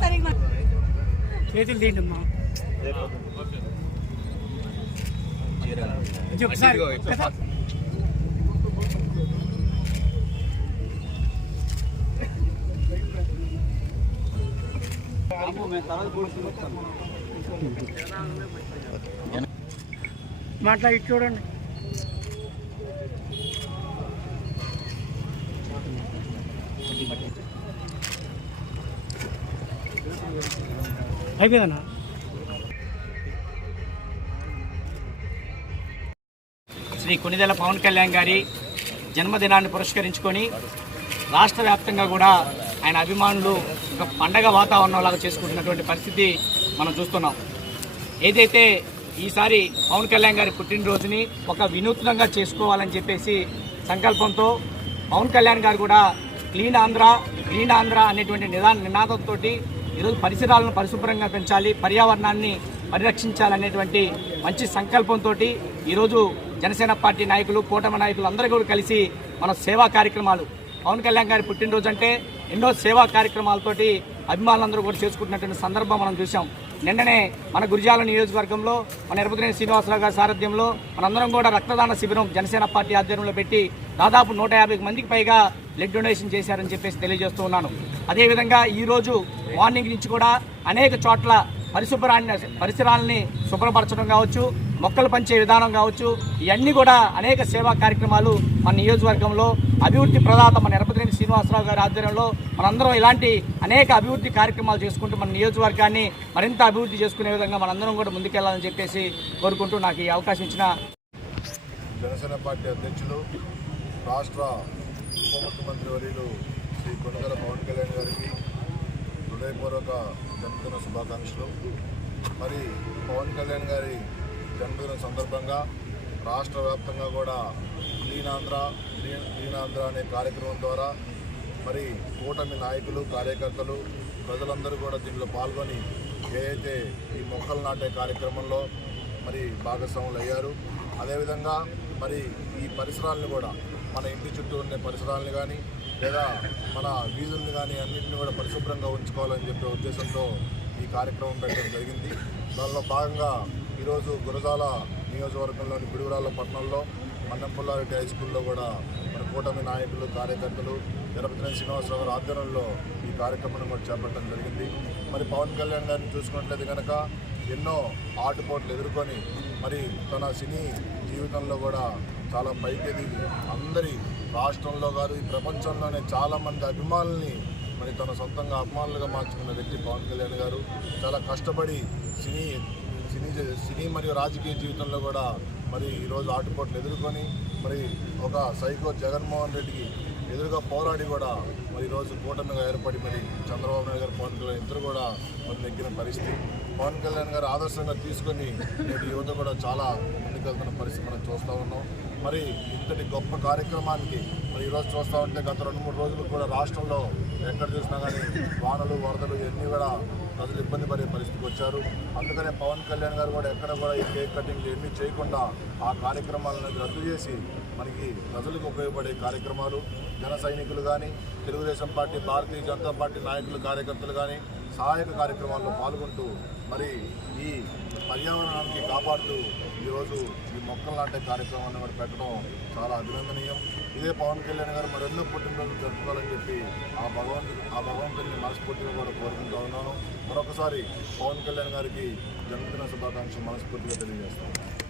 సరిగ్గా చేతులు తీయండి అమ్మా. ఒకసారి మాట్లాడి చూడండి. అయిపోయిందన్నా? శ్రీ కొనిదెల పవన్ కళ్యాణ్ గారి జన్మదినాన్ని పురస్కరించుకొని రాష్ట్ర వ్యాప్తంగా కూడా ఆయన అభిమానులు ఒక పండగ వాతావరణంలాగా చేసుకుంటున్నటువంటి పరిస్థితి మనం చూస్తున్నాం. ఏదైతే ఈసారి పవన్ కళ్యాణ్ గారి పుట్టినరోజుని ఒక వినూత్నంగా చేసుకోవాలని చెప్పేసి సంకల్పంతో పవన్ కళ్యాణ్ గారు కూడా క్లీన్ ఆంధ్ర గ్రీన్ ఆంధ్ర అనేటువంటి నిదా నినాదంతో ఈరోజు పరిసరాలను పరిశుభ్రంగా పెంచాలి పర్యావరణాన్ని పరిరక్షించాలనేటువంటి మంచి సంకల్పంతో ఈరోజు జనసేన పార్టీ నాయకులు కూటమి నాయకులు అందరూ కూడా కలిసి మన సేవా కార్యక్రమాలు పవన్ కళ్యాణ్ గారి పుట్టినరోజు అంటే ఎన్నో సేవా కార్యక్రమాలతోటి అభిమానులందరూ కూడా చేసుకుంటున్నటువంటి సందర్భం మనం చూసాం నిన్ననే మన గురిజాల నియోజకవర్గంలో మన ఎరపతినేని శ్రీనివాసరావు గారి సారథ్యంలో మనందరం కూడా రక్తదాన శిబిరం జనసేన పార్టీ ఆధ్వర్యంలో పెట్టి దాదాపు నూట మందికి పైగా బ్లడ్ డొనేషన్ చేశారని చెప్పేసి తెలియజేస్తూ ఉన్నాను. అదేవిధంగా ఈరోజు మార్నింగ్ నుంచి కూడా అనేక చోట్ల పరిశుభ్రాన్ని పరిసరాలని శుభ్రపరచడం కావచ్చు మొక్కలు పంచే విధానం కావచ్చు ఇవన్నీ కూడా అనేక సేవా కార్యక్రమాలు మన నియోజకవర్గంలో. అభివృద్ధి ప్రదాత మన ఎరపతినేని శ్రీనివాసరావు గారి ఆధ్వర్యంలో మనందరం ఇలాంటి అనేక అభివృద్ధి కార్యక్రమాలు చేసుకుంటూ మన నియోజకవర్గాన్ని మరింత అభివృద్ధి చేసుకునే విధంగా మనందరం కూడా ముందుకెళ్ళాలని చెప్పేసి కోరుకుంటూ నాకు ఈ అవకాశం ఇచ్చిన జనసేన పార్టీ అధ్యక్షులు రాష్ట్ర ఉప ముఖ్యమంత్రి వర్యులు శ్రీ కొనగల పవన్ కళ్యాణ్ గారికి హృదయపూర్వక జన్మదిన శుభాకాంక్షలు. మరి పవన్ కళ్యాణ్ గారి జన్మదిన సందర్భంగా రాష్ట్ర వ్యాప్తంగా కూడా క్లీన్ ఆంధ్ర క్లీన్ ఆంధ్ర అనే కార్యక్రమం ద్వారా మరి కూటమి నాయకులు కార్యకర్తలు ప్రజలందరూ కూడా దీనిలో పాల్గొని ఏదైతే ఈ మొక్కలు నాటే కార్యక్రమంలో మరి భాగస్వాములు అయ్యారు. అదేవిధంగా మరి ఈ పరిసరాలను కూడా మన ఇంటి చుట్టూ ఉండే పరిసరాలను కానీ లేదా మన వీధుల్ని కానీ అన్నింటిని కూడా పరిశుభ్రంగా ఉంచుకోవాలని చెప్పే ఉద్దేశంతో ఈ కార్యక్రమం పెట్టడం జరిగింది. దానిలో భాగంగా ఈరోజు గురజాల నియోజకవర్గంలోని పిడుగురాళ్ళ పట్టణంలో మన్నెంపుల్లారెడ్డి హై స్కూల్లో కూడా మన కూటమి నాయకులు కార్యకర్తలు తిరుపతి శ్రీనివాసరావు గారి ఆధ్వర్యంలో ఈ కార్యక్రమాన్ని కూడా చేపట్టడం జరిగింది. మరి పవన్ కళ్యాణ్ గారిని చూసుకున్నట్లయితే కనుక ఎన్నో ఆటుపోట్లు ఎదుర్కొని మరి తన సినీ జీవితంలో కూడా చాలా పైకి అందరి రాష్ట్రంలో కాదు ఈ ప్రపంచంలోనే చాలామంది అభిమానుల్ని మరి తన సొంతంగా అభిమానులుగా మార్చుకున్న వ్యక్తి పవన్ కళ్యాణ్ గారు. చాలా కష్టపడి సినీ సినీ సినీ మరియు రాజకీయ జీవితంలో కూడా మరి ఈరోజు ఆటుపోట్లు ఎదుర్కొని మరి ఒక సైకో జగన్మోహన్ రెడ్డికి ఎదురుగా పోరాడి కూడా మరి ఈరోజు కూటమిగా ఏర్పడి మరి చంద్రబాబు నాయుడు గారు పవన్ కళ్యాణ్ ఇద్దరు కూడా మరి నెగ్గిన పరిస్థితి. పవన్ కళ్యాణ్ గారు ఆదర్శంగా తీసుకొని నేటి యువత కూడా చాలా ముందుకెళ్తున్న పరిస్థితి మనం చూస్తూ ఉన్నాం. మరి ఇంతటి గొప్ప కార్యక్రమానికి మరి ఈరోజు చూస్తూ ఉంటే గత రెండు మూడు రోజులు కూడా రాష్ట్రంలో ఎక్కడ చూసినా కానీ వానలు వరదలు ఇవన్నీ కూడా ప్రజలు ఇబ్బంది పడే పరిస్థితికి వచ్చారు. అందుకనే పవన్ కళ్యాణ్ గారు కూడా ఎక్కడ కూడా ఈ కేక్ కటింగ్ ఏమీ చేయకుండా ఆ కార్యక్రమాలను రద్దు చేసి మనకి ప్రజలకు ఉపయోగపడే కార్యక్రమాలు జన సైనికులు కానీ తెలుగుదేశం పార్టీ భారతీయ జనతా పార్టీ నాయకులు కార్యకర్తలు కానీ సహాయక కార్యక్రమాల్లో పాల్గొంటూ మరి ఈ పర్యావరణానికి కాపాడుతూ ఈరోజు ఈ మొక్కలు నాటే కార్యక్రమాన్ని మరి పెట్టడం చాలా అభినందనీయం. ఇదే పవన్ కళ్యాణ్ గారు మరెన్నో పుట్టినరోజు జరుపుకోవాలని చెప్పి ఆ భగవంతుని ఆ భగవంతుని మనస్ఫూర్తిగా కూడా కోరుకుంటా ఉన్నాను. మరొకసారి పవన్ కళ్యాణ్ గారికి జన్మదిన శుభాకాంక్షలు మనస్ఫూర్తిగా తెలియజేస్తాను